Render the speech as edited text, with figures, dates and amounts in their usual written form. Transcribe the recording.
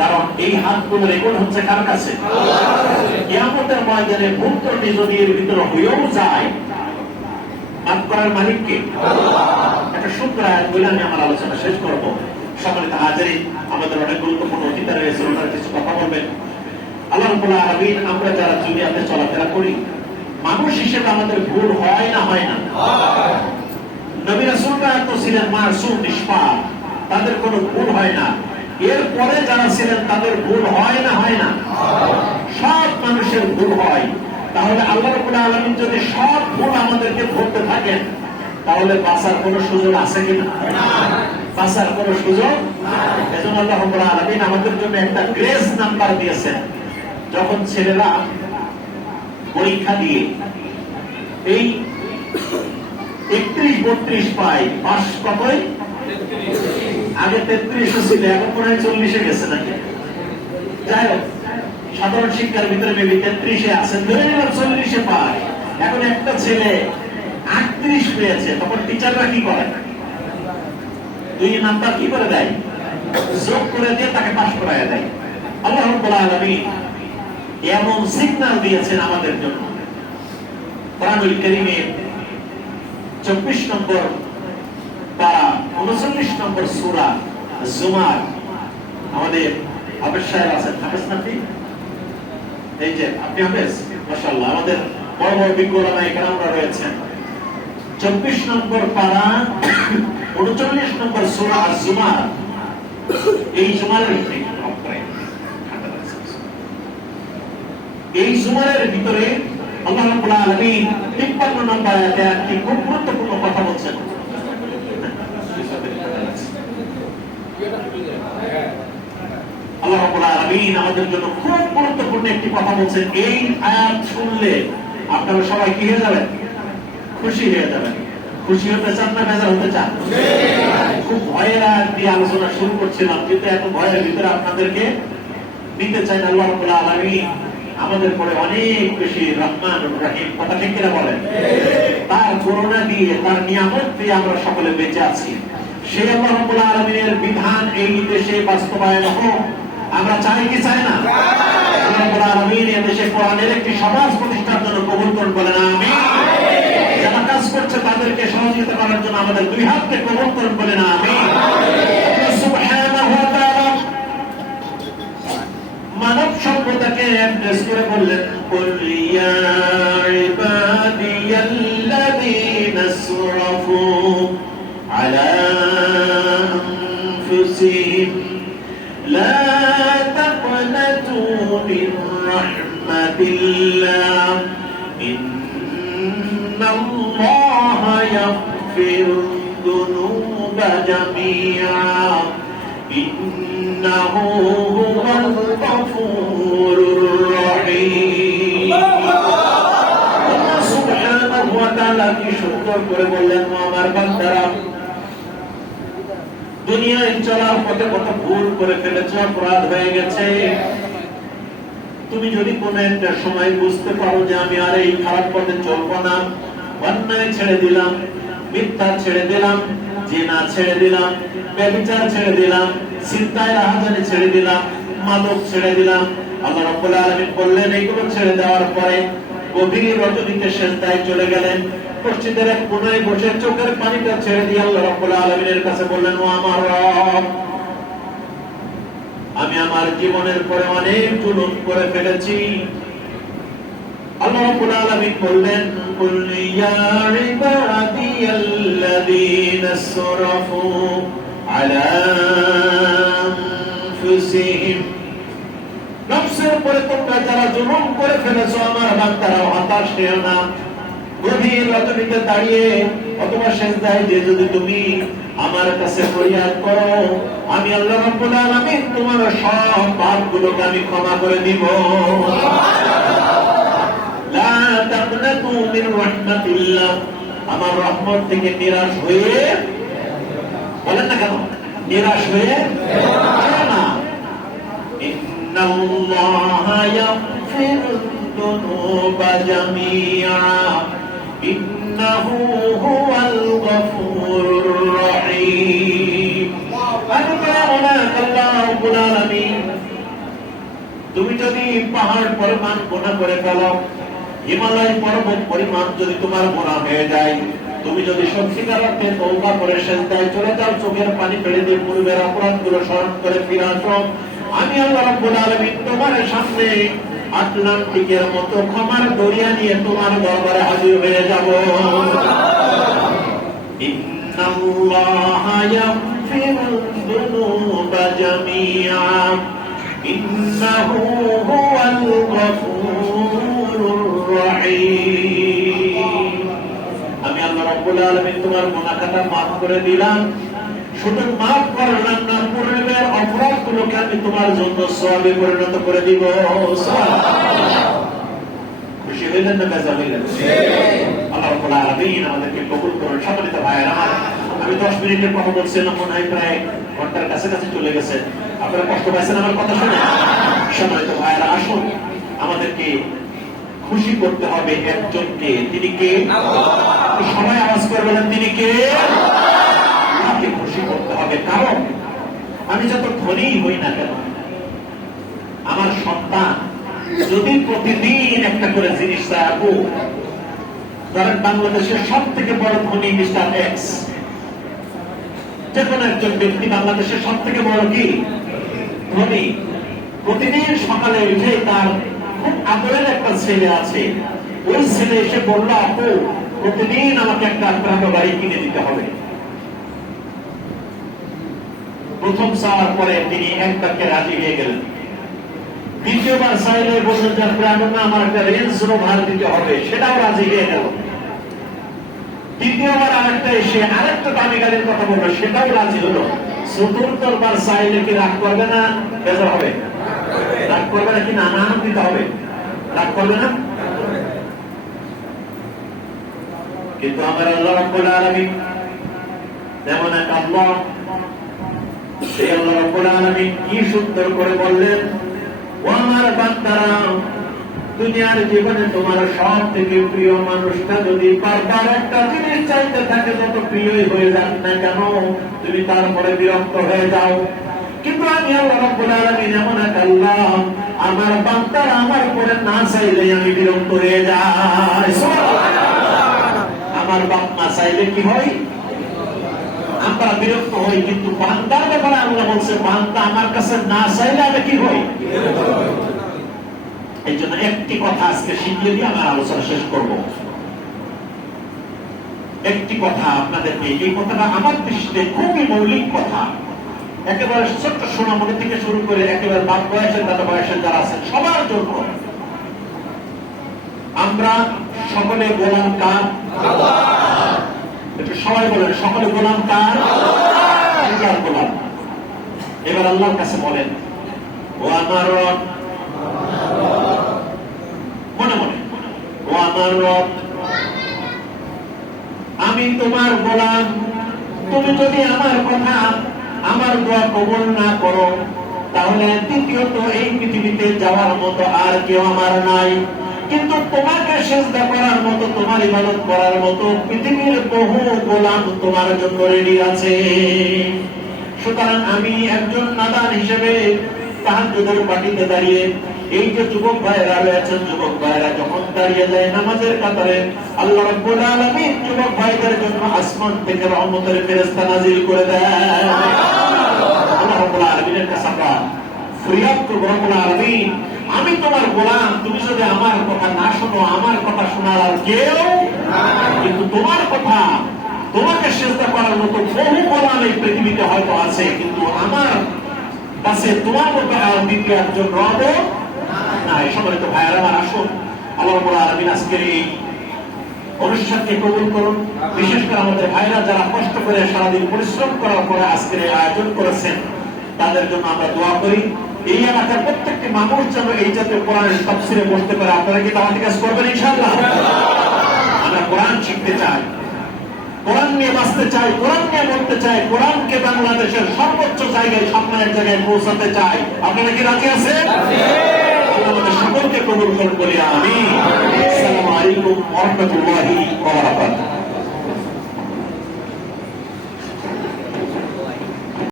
কারণ এই হাতগুলো রেকর্ড হচ্ছে কার কাছে? কিয়ামতের ময়দানে ভুল ত্রুটি যদি এর ভিতরে হয়েও যায়, মাফ করার মালিক কে? একটা সূত্র আয়াত বলে আমি আমার আলোচনা শেষ করব। সম্মানিত হাজিরিন, আমাদের অনেক গুরুত্বপূর্ণ অতিথি রয়েছে, ওনারা কিছু কথা বলবেন। আল্লাহ রাব্বুল আলামিন, আমরা যারা দুনিয়াতে চলাফেরা করি, মানুষ হিসেবে আমাদের ভুল হয় না? হয় না? নবী রাসূলরা তো ছিলেন মাসুম, নিষ্পাপ, তাদের কোনো ভুল হয় না। এরপরে যারা ছিলেন তাদের ভুল হয় না? হয় না? সব মানুষের ভুল হয়। তাহলে আল্লাহ রাব্বুল আলামিন যদি সব ভুল আমাদেরকে ধরতে থাকেন, তাহলে বাঁচার কোনো সুযোগ আছে কিনা? বাঁচার কোনো সুযোগ। এজন্য আল্লাহ রাব্বুল আলামিন আমাদের জন্য একটা গ্রেস নাম্বার দিয়েছেন। যখন ছেলেরা পরীক্ষা দিয়ে এই 31-32 পায়, পাস কতই? আগে 33 ছিল, এখন মনে হয় 40-এ গেছে নাকি? যাই হোক, সাধারণ শিক্ষার ভিতরে মেবি 33-এ আছেন, ধরে নিলাম 40-এ পায়। এখন একটা ছেলে 38 পেয়েছে, তখন টিচাররা কি করে? 2 নাম্বার কি করে দেয়? যোগ করে দিয়ে তাকে পাস করায় দেয়। আল্লাহ রাব্বুল আলামিন এমন সিগন্যাল দিয়েছেন আমাদের জন্য। কোরআনুল কারীমের 24 নম্বর পারা 39 নম্বর সূরা জুমার, আমাদের হাফেজ সাহেব আছেন, হাফেজ নাকি? এই যে আপনি হাফেজ, মাশাআল্লাহ, আমাদের বড় বড় বিজ্ঞ ওলামায়ে কেরামরা রয়েছেন। 24 নম্বর পারা 39 নম্বর সূরা জুমার, এই জুমারের ভিতরে আল্লাহ রাব্বুল আলামিন 53 নম্বর আয়াতে একটি খুব গুরুত্বপূর্ণ কথা বলছেন। আল্লাহ রাব্বুল আলামিন আমাদের জন্য খুব গুরুত্বপূর্ণ একটি কথা বলছেন। এই আয়াত শুনলে আপনারা সবাই কি হয়ে যাবেন? খুশি হয়ে যাবেন। খুশি হতে চান না বেজার হতে চান? খুব ভয়ের আয়াত দিয়ে আলোচনা শুরু করছিলাম, কিন্তু এত ভয়ের ভিতরে আপনাদেরকে নিতে চাই না। আল্লাহ রাব্বুল আলামিন আমাদের পরে অনেক বেশি রহমান রহিম, কথা ঠিক কিনা বলেন? তার করুণা দিয়ে, তার নিয়ামত দিয়ে আমরা সকলে বেঁচে আছি। সেই আল্লাহ রাব্বুল আলামিনের বিধান এই দেশে বাস্তবায়ন হোক, আমরা চাই কি চাই না? আল্লাহ রাব্বুল আলামিন এই দেশে কোরআনের একটি সমাজ প্রতিষ্ঠার জন্য কবুল করুন, বলেন আমিন। যারা কাজ করছে তাদেরকে সহযোগিতা করার জন্য আমাদের দুই হাতকে কবুল করুন, বলেন আমিন। সুবহানাহু ওয়া তাআলা মানব সভ্যতাকে অ্যাড্রেস করে বললেন, কুল ইয়া ইবাদিয়াল্লাযীনা আসরাফু আলা আনফুসিহিম লা তাকনাতু মিন রাহমাতিল্লাহ ইন্নাল্লাহা ইয়াগফিরুয-যুনুবা জামিআ ইন্নাহু হুয়াল গফুরুর রহিম। আল্লাহ সুবহানাহু ওয়া তাআলা কি সুন্দর করে বললেন, আমার বান্দারা, দুনিয়ায় চলার পথে কত ভুল করে ফেলেছ, অপরাধ হয়ে গেছে। তুমি যদি কোনো একটা সময় বুঝতে পারো যে আমি আর এই খারাপ পথে চলবো না, অন্যায় ছেড়ে দিলাম, মিথ্যা ছেড়ে দিলাম, জিনা ছেড়ে দিলাম, ব্যভিচার ছেড়ে দিলাম, চিন্তায় রাহাজানি ছেড়ে দিলাম, মাদক ছেড়ে দিলাম, আল্লাহ রাব্বুল আলামিন বললেন এইগুলো ছেড়ে দেওয়ার পরে গভীর রজনীতে সেজদায় চলে গেলেন। মসজিদের এক কোণায় বসে চোখের পানিটা ছেড়ে দিয়ে আল্লাহ রাব্বুল আলামিনের কাছে বললেন, ও আমার রব, আমি আমার জীবনের পরে অনেক জুলুম করে ফেলেছি। আল্লাহ রাব্বুল আলামিন বললেন, কুল ইয়া ইবাদিয়াল্লাযীনা আসরাফু আলা আনফুসিহিম, নফসের উপরে তোমরা যারা জুলুম করে ফেলেছো, আমার বান্দারা হতাশ হয়ো না। গভীর রজনীতে দাঁড়িয়ে অথবা সেজদায় যে যদি তুমি আমার কাছে ফরিয়াদ করো, আমি আল্লাহ রাব্বুল আলামিন তোমার সব পাপগুলোকে আমি ক্ষমা করে দিব। লা তাকনাতু মিন রাহমাতিল্লাহ, আমার রহমত থেকে নিরাশ হয়ে, বলেন না কেন নিরাশ হয়ে না। ইন্নাল্লাহা ইয়াগফিরুয-যুনুবা জামিআ ইন্নাহু হুয়াল গফুরুর রহিম। আল্লাহ রাব্বুল আলামিন তুমি যদি পাহাড় পরিমাণ গুনাহ করে ফেলো, হিমালয় পর্বত পরিমাণ যদি তোমার গুনাহ হয়ে যায়, তুমি যদি সত্যিকার অর্থে তওবা করে সিজদায় চলে যাও, চোখের পানি ফেলে দিয়ে পূর্বের অপরাধগুলো স্মরণ করে ফিরে আসো, আমি আল্লাহ রাব্বুল আলামিন তোমার সামনে আটলান্টিকের মতো ক্ষমার দরিয়া নিয়ে তোমার দরবারে হাজির হয়ে যাব। ইন্নাল্লাহা ইয়াগফিরুয যুনুবা জামিআ ইন্নাহু হুয়াল গফুরুর রহিম। আমি আল্লাহ রাব্বুল আলামিন তোমার গুনাহ খাতা মাফ করে দিলাম। শুধু মাফ করলাম না, পূর্বের অপরাধগুলোকে আমি তোমার জন্য সওয়াবে পরিণত করে দিব। খুশি হইলেন না বেজা হইলেন? আল্লাহ রাব্বুল আলামিন আমাদেরকে কবুল করুন। সম্মানিত ভাইয়েরা, আমি 10 মিনিটের কথা বলছিলাম, মনে হয় প্রায় ঘন্টার কাছাকাছি চলে গেছে। আপনারা কষ্ট পাইছেন আমার কথা শুনে? সম্মানিত ভাইয়েরা, আসুন, আমাদেরকে খুশি করতে হবে একজনকে। তিনি কে? সবাই আওয়াজ করে বলেন, তিনি কে? আল্লাহকে খুশি করতে হবে। কারণ আমি যত ধনী হই না কেন, আমার সন্তান যদি প্রতিদিন একটা করে জিনিস চাইবো, ধরেন বাংলাদেশের সব থেকে বড় ধনী মিস্টার এক্স, যে কোনো একজন ব্যক্তি বাংলাদেশের সব থেকে বড় কি ধনী, প্রতিদিন সকালে উঠে তার খুব আদরের একটা ছেলে আছে, ওই ছেলে এসে বললো, আপু প্রতিদিন আমাকে একটা প্রাণো গাড়ি কিনে দিতে হবে। প্রথম চাওয়ার পরে তিনি একটাকে রাজি হয়ে গেলেন। দ্বিতীয়বার চাইলে বললেন যে প্রাণো না, আমার একটা রেঞ্জ রোভার দিতে হবে, সেটাও রাজি হয়ে গেল। তৃতীয়বার আরেকটা এসে আরেকটা দামি গাড়ির কথা বললো, সেটাও রাজি হলো। চতুর্থবার চাইলে কি রাগ করবে না বেজার হবে? রাগ করবে না কি? না না দিতে হবে। রাগ করবে না? কিন্তু আমার আল্লাহ রাব্বুল আলামিন যেমন এক আল্লাহ, সেই আল্লাহ রাব্বুল আলামিন কি সুন্দর করে বললেন, ও আমার বান্দারা, দুনিয়ার জীবনে তোমার সব থেকে প্রিয় মানুষটা যদি বারবার একটা জিনিস চাইতে থাকে, যত প্রিয়ই হয়ে যাক না কেন, তুমি তারপরে বিরক্ত হয়ে যাও। কিন্তু আমি আল্লাহ রাব্বুল আলামিন এমন এক আল্লাহ, আমার বান্দারা আমার উপরে না চাইলে আমি বিরক্ত হয়ে যাই। আমার বাপ না চাইলে কি হয়? আমরা বিরক্ত হই। কিন্তু বান্দার ব্যাপারে আল্লাহ বলছে, বান্দা আমার কাছে না চাইলে আমি কি হই? এই জন্য একটি কথা আজকে শিখিয়ে দিয়ে আমার আলোচনা শেষ করব। একটি কথা আপনাদেরকে, এই কথাটা আমার দৃষ্টিতে খুবই মৌলিক কথা, একেবারে ছোট্ট সোনামণি থেকে শুরু করে একেবারে বাপ বয়সের দাদা বয়সের যারা আছেন সবার জন্য। আমরা সকলে গোলাম কার? একটু সবাই বলেন, সকলে গোলাম কার? আল্লাহর গোলাম। এবার আল্লাহর কাছে বলেন, ও আমার রব, মনে মনে, ও আমার রব, আমি তোমার গোলাম। তুমি যদি আমার কথা, আমার দোয়া কবুল না করো, তাহলে দ্বিতীয়ত এই পৃথিবীতে যাওয়ার মতো আর কেউ আমার নাই। কিন্তু তোমাকে সিজদা করার মতো, তোমার ইবাদত করার মতো পৃথিবীর বহু গোলাম তোমার জন্য রেডি আছে। সুতরাং আমি একজন নাদান হিসেবে তাহাজ্জুদের পাটিতে দাঁড়িয়ে, এই যে যুবক ভাইয়েরা রয়েছেন, যুবক ভাইয়েরা যখন দাঁড়িয়ে যায় নামাজের কাতারে, আল্লাহ রাব্বুল আলামিন যুবক ভাইদের জন্য আসমান থেকে রহমতের ফেরেশতা নাযিল করে দেয়। আল্লাহ রাব্বুল আলামিনের কাছে আমরা ফরিয়াদ করব, রব্বুল আলামিন, আমি তোমার গোলাম, তুমি যদি আমার কথা না শোনো, আমার কথা শোনার আর কেউ, কিন্তু তোমার কথা, তোমাকে সিজদা করার মতো বহু গোলাম এই পৃথিবীতে হয়তো আছে, কিন্তু আমার কাছে তোমার মতো আর দ্বিতীয় একজন রব নাই। সম্মানিত ভাইয়েরা আমার, আসুন আল্লাহ রাব্বুল আলামিন আজকের এই অনুষ্ঠানকে কবুল করুন। বিশেষ করে আমাদের ভাইরা যারা কষ্ট করে সারাদিন পরিশ্রম করার পরে আজকের এই আয়োজন করেছেন, তাদের জন্য আমরা দোয়া করি। এই এলাকার প্রত্যেকটি মানুষ যেন এই জাতীয় কোরআনের তাফসিরে বসতে পারে। আপনারা কি তাহলে কাজ করবেন ইনশাআল্লাহ? আমরা কোরআন শিখতে চাই, কোরআন নিয়ে বাঁচতে চাই, কোরআন নিয়ে বলতে চাই, কোরআনকে বাংলাদেশের সর্বোচ্চ জায়গায়, সম্মানের জায়গায় পৌঁছাতে চাই। আপনারা কি রাজি আছেন? আমাদের সকলকে কবুল করুন বলি আমিন। আসসালামু আলাইকুম ওয়া রাহমাতুল্লাহি ওয়া বারাকাতুহু।